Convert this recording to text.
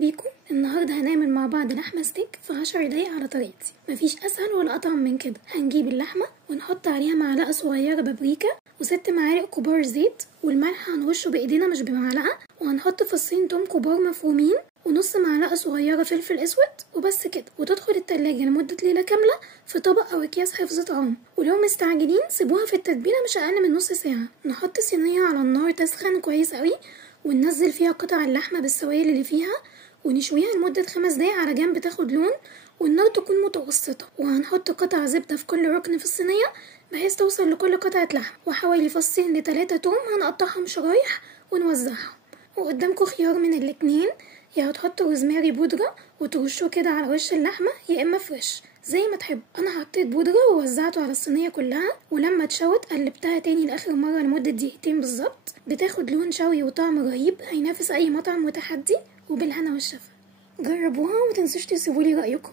بيكم. النهارده هنعمل مع بعض لحمه ستيك في 10 دقايق على طريقتي. مفيش اسهل ولا اطعم من كده. هنجيب اللحمه ونحط عليها معلقه صغيره بابريكا و6 معالق كبار زيت، والملح هنرشه بايدينا مش بمعلقه، وهنحط فصين توم كبار مفرومين ونص معلقه صغيره فلفل اسود وبس كده، وتدخل التلاجة لمده ليله كامله في طبق او اكياس حفظ طعام. ولو مستعجلين سيبوها في التتبيله مش اقل من نص ساعه. نحط صينيه على النار تسخن كويس قوي وننزل فيها قطع اللحمه بالسوائل اللي فيها ونشويها لمدة 5 دقايق على جنب تاخد لون، والنار تكون متوسطة. وهنحط قطع زبدة في كل ركن في الصينية بحيث توصل لكل قطعة لحم، وحوالي فصين ل3 توم هنقطعهم شرايح ونوزعهم. وقدامكم خيار من الاتنين، يا هتحطوا روزماري بودرة وترشوه كده على وش اللحمة، يا اما فريش زي ما تحب. انا حطيت بودرة ووزعته على الصينية كلها، ولما اتشوت قلبتها تاني لاخر مرة لمدة دقيقتين بالظبط. بتاخد لون شوي وطعم رهيب هينافس اي مطعم متحدي. وبالهنا والشفا، جربوها ومتنسوش تسيبولي رأيكم.